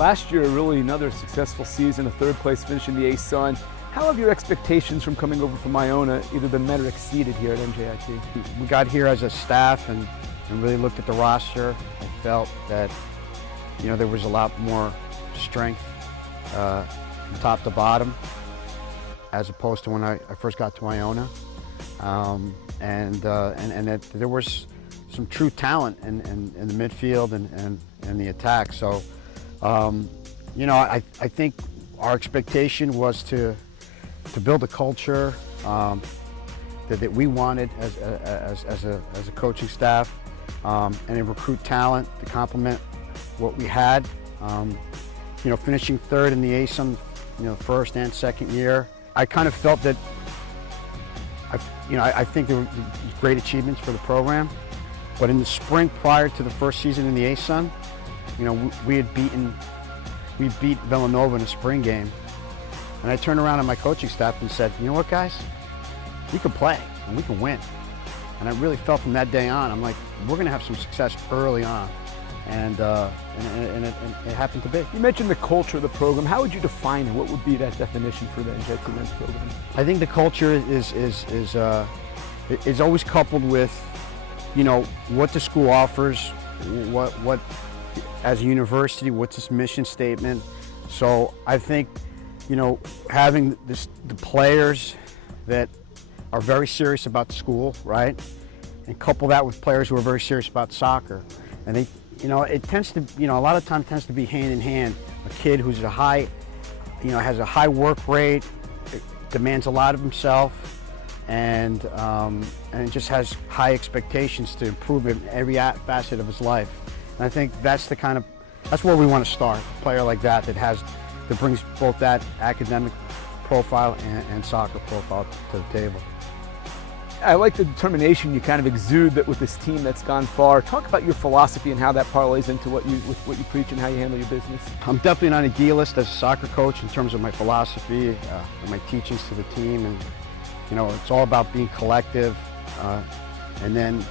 Last year, really another successful season, a third-place finish in the A-Sun. How have your expectations from coming over from Iona either been met or exceeded here at NJIT? We got here as a staff and really looked at the roster and felt that, there was a lot more strength from top to bottom as opposed to when I first got to Iona. And that there was some true talent in the midfield and the attack. So, I think our expectation was to build a culture that we wanted as a coaching staff, and then recruit talent to complement what we had. Finishing third in the A-Sun, first and second year, I kind of felt that I think there were great achievements for the program. But in the spring prior to the first season in the A-Sun, we beat Villanova in a spring game. And I turned around to my coaching staff and said, you know what, guys? We can play and we can win. And I really felt from that day on, I'm like, we're going to have some success early on. And it happened to be. You mentioned the culture of the program. How would you define it? What would be that definition for the NJIT men's program? I think the culture is always coupled with, what the school offers, what as a university, what's its mission statement. So I think, having the players that are very serious about the school, right? And couple that with players who are very serious about soccer. And they, it tends to, a lot of times tends to be hand in hand. A kid who's has a high work rate, demands a lot of himself, and just has high expectations to improve in every facet of his life. And I think that's where we want to start. A player like that brings both that academic profile and soccer profile to the table. I like the determination you kind of exude that with this team that's gone far. Talk about your philosophy and how that parlays into what you preach and how you handle your business. I'm definitely not an idealist as a soccer coach in terms of my philosophy and my teachings to the team. And it's all about being collective, and then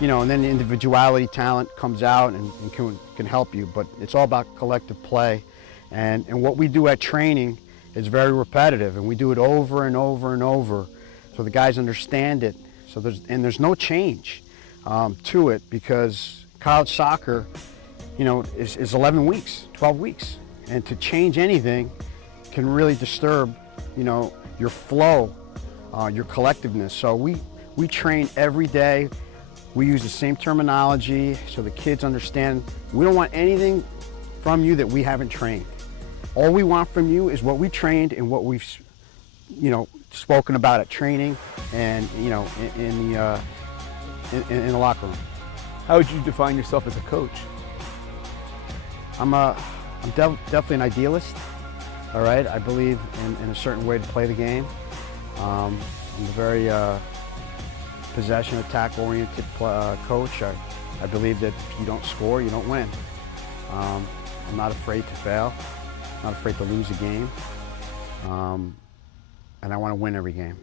individuality, talent comes out and can help you. But it's all about collective play, and what we do at training is very repetitive, and we do it over and over and over. So the guys understand it. So there's no change to it, because college soccer, is 11 weeks, 12 weeks, and to change anything can really disturb, your flow, your collectiveness. So we train every day. We use the same terminology so the kids understand. We don't want anything from you that we haven't trained. All we want from you is what we trained and what we've, spoken about at training and in the locker room. How would you define yourself as a coach? I'm definitely an idealist. All right, I believe in a certain way to play the game. I'm a very possession attack oriented coach. I believe that if you don't score, you don't win. I'm not afraid to fail. I'm not afraid to lose a game. And I want to win every game.